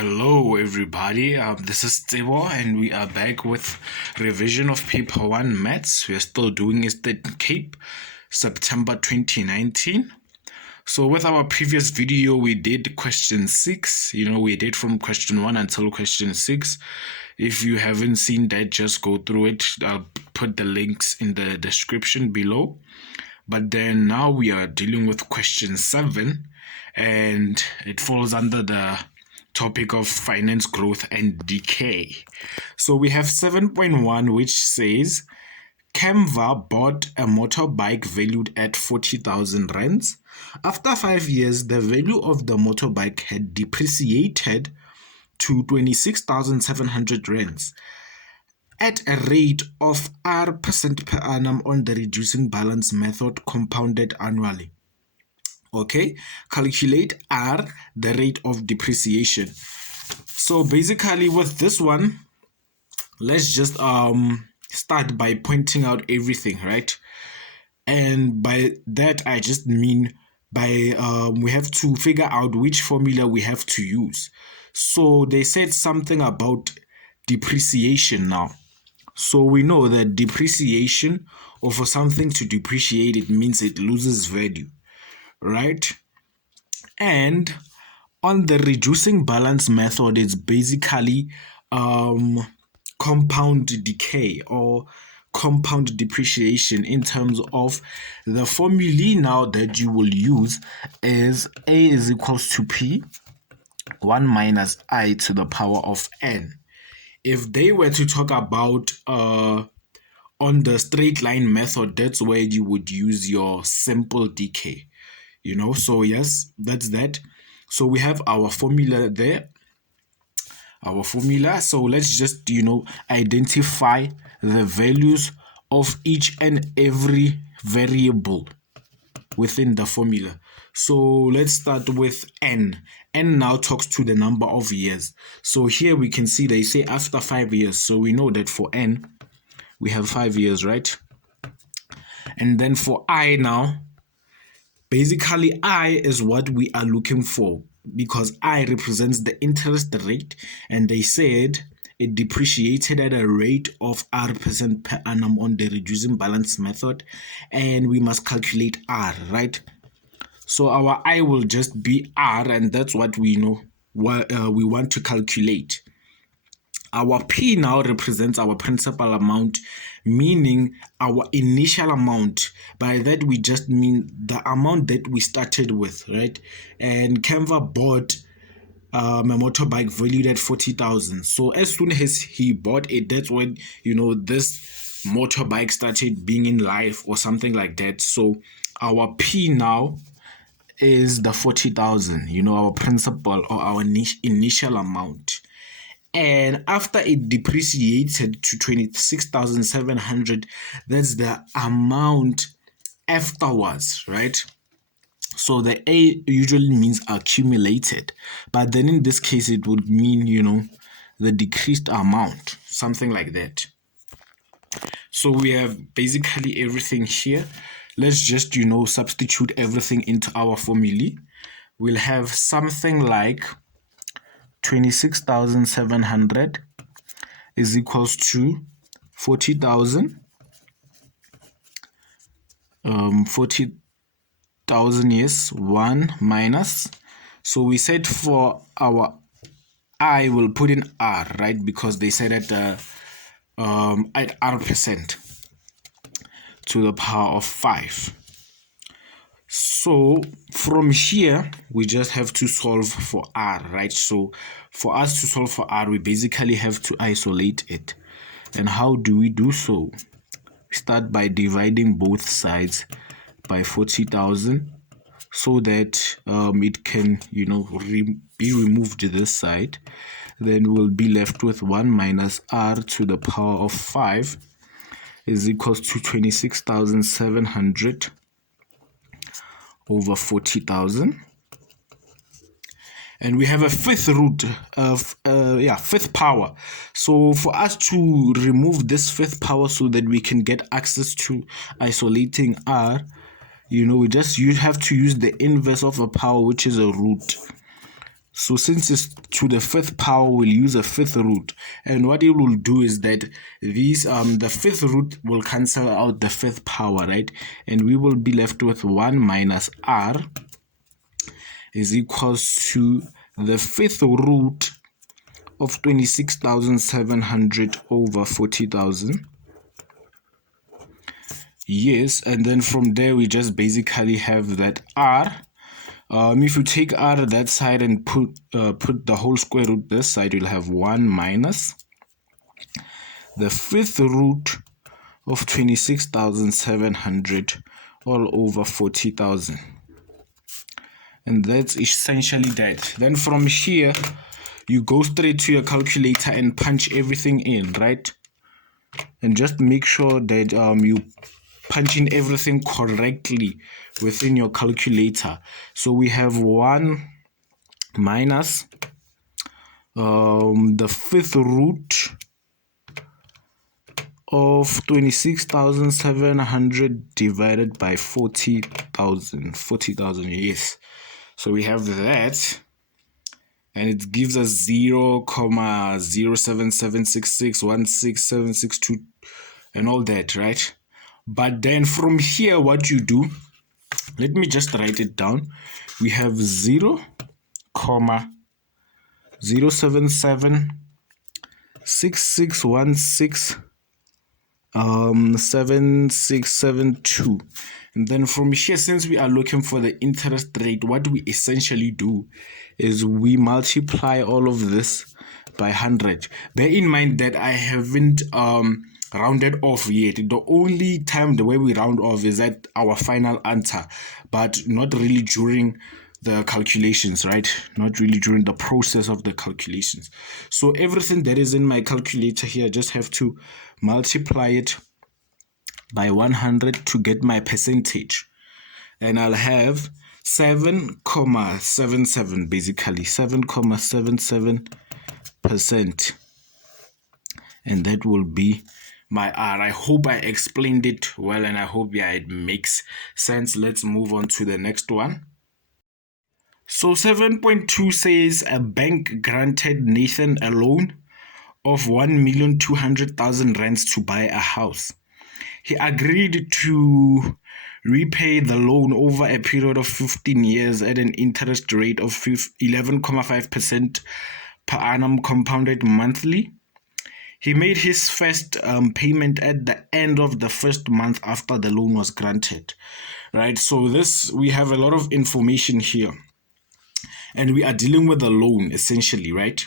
Hello everybody, this is Tsebo and we are back with revision of paper 1 maths. We are still doing Eastern Cape, September 2019. So with our previous video we did question 6, we did from question 1 until question 6. If you haven't seen that, just go through it. I'll put the links in the description below. But then now we are dealing with question 7 and it falls under the topic of finance growth and decay. So we have 7.1, which says Canva bought a motorbike valued at 40,000 rands. After 5 years, the value of the motorbike had depreciated to 26,700 rands at a rate of R% per annum on the reducing balance method compounded annually. Okay, calculate R, the rate of depreciation. So basically with this one, let's just start by pointing out everything, right? And by that I just mean by we have to figure out which formula we have to use. So they said something about depreciation now. So we know that depreciation, or for something to depreciate, it means it loses value, right? And on the reducing balance method, it's basically compound decay or compound depreciation in terms of the formulae now that you will use is A is equals to P 1 minus I to the power of N. If they were to talk about on the straight line method, that's where you would use your simple decay. So yes, that's that. So we have our formula there, so let's just identify the values of each and every variable within the formula. So let's start with n now talks to the number of years. So here we can see they say after 5 years, so we know that for n we have 5 years, right? And then for I now, basically, I is what we are looking for because I represents the interest rate, and they said it depreciated at a rate of R% per annum on the reducing balance method, and we must calculate R, right? So our I will just be R, and that's what we know we want to calculate. Our P now represents our principal amount, meaning our initial amount. By that, we just mean the amount that we started with, right? And Canva bought a motorbike valued at 40,000. So as soon as he bought it, that's when, this motorbike started being in life or something like that. So our P now is the 40,000, our principal or our initial amount. And after it depreciated to 26,700, that's the amount afterwards, right? So the A usually means accumulated, but then in this case it would mean, the decreased amount, something like that. So we have basically everything here. Let's just, substitute everything into our formulae. We'll have something like 26,700 is equals to 40,000. 40,000 is 1 minus. So we said for our I will put in R, right? Because they said at R% to the power of 5. So from here, we just have to solve for R, right? So for us to solve for R, we basically have to isolate it. And how do we do so? We start by dividing both sides by 40,000 so that it can, be removed to this side. Then we'll be left with 1 minus R to the power of 5 is equals to 26,700 over 40,000, and we have a fifth root of fifth power. So for us to remove this fifth power so that we can get access to isolating R, you have to use the inverse of a power, which is a root. So since it's to the fifth power, we'll use a fifth root. And what it will do is that these the fifth root will cancel out the fifth power, right? And we will be left with 1 minus r is equals to the fifth root of 26,700 over 40,000. Yes, and then from there we just basically have that r. If you take r that side and put the whole square root this side, you'll have 1 minus the fifth root of 26,700 all over 40,000. And that's essentially that. Then from here, you go straight to your calculator and punch everything in, right? And just make sure that you punch in everything correctly within your calculator. So we have 1 minus the fifth root of 26,700 divided by 40,000. 40,000, yes. So we have that. And it gives us 0,07766167762 and all that, right? But then from here, what you do, let me just write it down. We have 0,0776616 7672. And then from here, since we are looking for the interest rate, what we essentially do is we multiply all of this by 100. Bear in mind that I haven't rounded off yet. The only time the way we round off is at our final answer, but not really during the calculations, right? Not really during the process of the calculations. So everything that is in my calculator here, I just have to multiply it by 100 to get my percentage. And I'll have 7,77, basically 7,77%. And that will be my R. I hope I explained it well, and I hope it makes sense. Let's move on to the next one. So 7.2 says a bank granted Nathan a loan of 1,200,000 rands to buy a house. He agreed to repay the loan over a period of 15 years at an interest rate of 11.5% per annum compounded monthly. He made his first payment at the end of the first month after the loan was granted, right? So we have a lot of information here, and we are dealing with a loan essentially, right?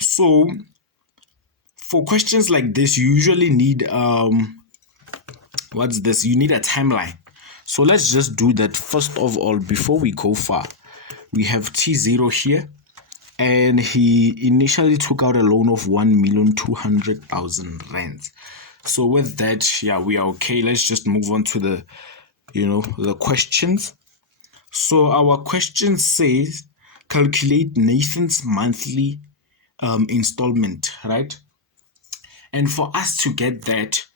So for questions like this, you usually need what's this? You need a timeline. So let's just do that first of all before we go far. We have T0 here, and he initially took out a loan of 1,200,000 rands. So with that, we are okay. Let's just move on to the questions. So our question says calculate Nathan's monthly installment, right? And for us to get that,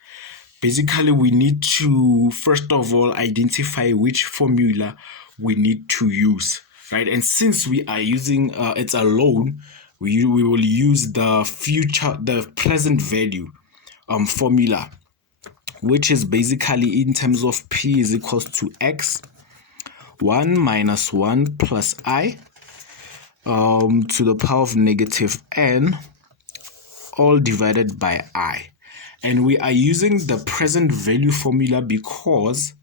basically we need to first of all identify which formula we need to use, right? And since we are using it's a loan, we will use the present value formula, which is basically in terms of P is equals to X 1 minus 1 plus I to the power of negative N, all divided by I. And we are using the present value formula because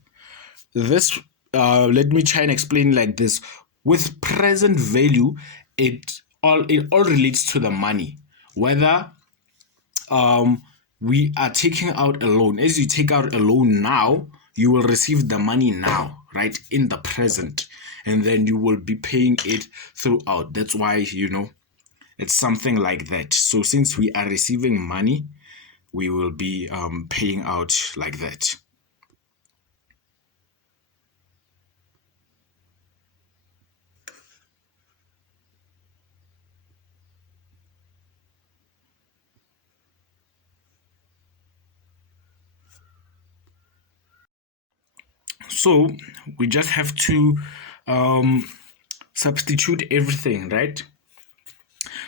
this, let me try and explain like this. With present value, it all relates to the money. Whether we are taking out a loan. As you take out a loan now, you will receive the money now, right, in the present. And then you will be paying it throughout. That's why, it's something like that. So since we are receiving money, we will be paying out like that. So we just have to substitute everything, right?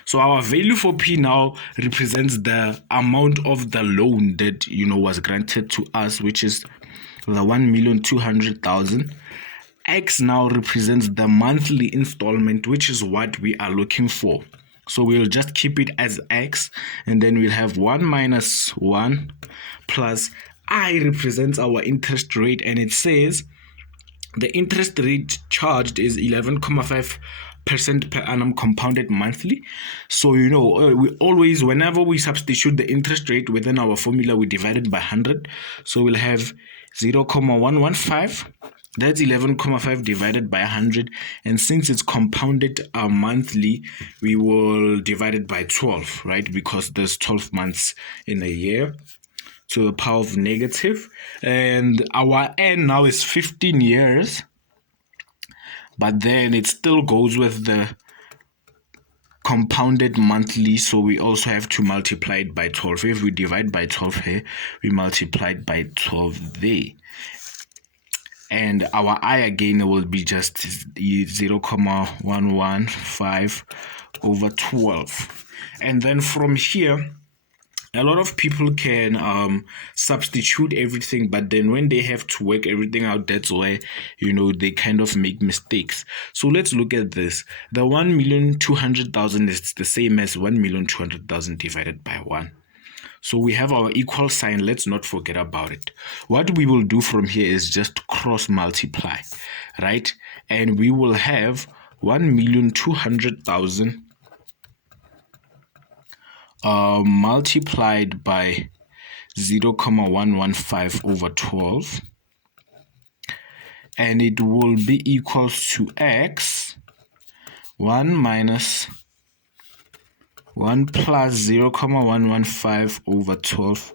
So our value for P now represents the amount of the loan that was granted to us, which is the 1,200,000. X now represents the monthly installment, which is what we are looking for. So we'll just keep it as X, and then we'll have 1 minus 1 plus I represents our interest rate, and it says the interest rate charged is 11.5% per annum compounded monthly. So, we always, whenever we substitute the interest rate within our formula, we divide it by 100. So we'll have 0.115. That's 11.5 divided by 100. And since it's compounded monthly, we will divide it by 12, right? Because there's 12 months in a year, to the power of negative. And our N now is 15 years. But then it still goes with the compounded monthly, so we also have to multiply it by 12. If we divide by 12 here, we multiply it by 12 there. And our I again will be just 0.115 over 12. And then from here, a lot of people can substitute everything, but then when they have to work everything out, that's why, they kind of make mistakes. So let's look at this. The 1,200,000 is the same as 1,200,000 divided by 1. So we have our equal sign. Let's not forget about it. What we will do from here is just cross multiply, right? And we will have 1,200,000 multiplied by 0.115 over 12, and it will be equals to X 1 minus 1 plus 0.115 over 12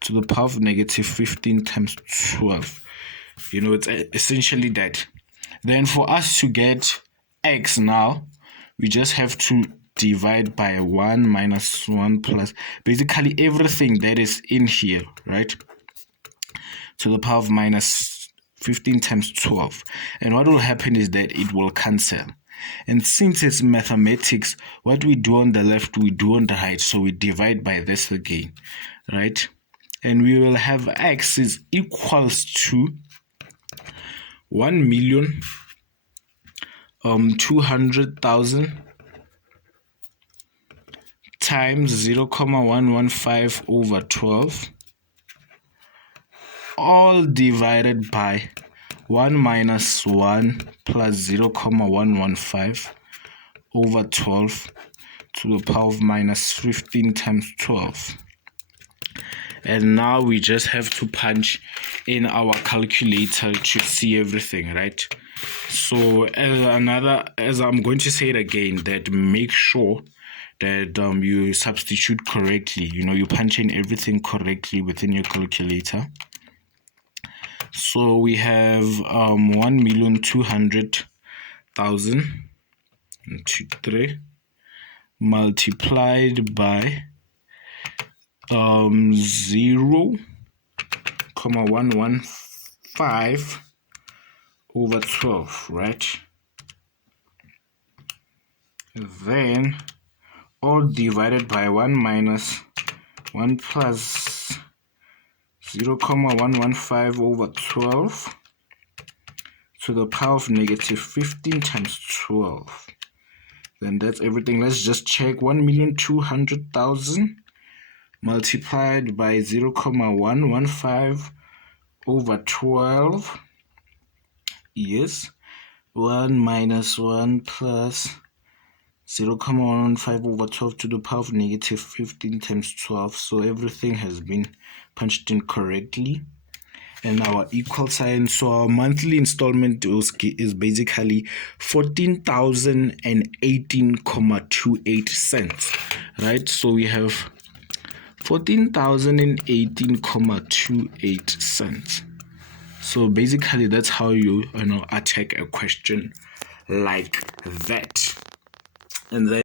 to the power of negative 15 times 12. It's essentially that. Then for us to get X now, we just have to divide by 1 minus 1 plus basically everything that is in here, right, to the power of minus 15 times 12. And what will happen is that it will cancel. And since it's mathematics, what we do on the left, we do on the right. So we divide by this again, right? And we will have X is equals to 1,200,000 times 0.115 over 12, all divided by 1 minus 1 plus 0.115 over 12 to the power of minus 15 times 12. And now we just have to punch in our calculator to see everything, right? So as I'm going to say it again, that make sure that you substitute correctly. You punch in everything correctly within your calculator. So we have 1,200,000 multiplied by 0.115 over 12, right? Then all divided by 1 minus 1 plus 0.115 over 12 to the power of negative 15 times 12. Then that's everything. Let's just check. 1,200,000 multiplied by 0.115 over 12. Yes. 1 minus 1 plus 0.115 over 12 to the power of negative 15 times 12. So everything has been punched in correctly. And our equal sign, so our monthly installment is basically 14,018.28 cents, right? So we have 14,018.28 cents. So basically that's how you attack a question like that. And then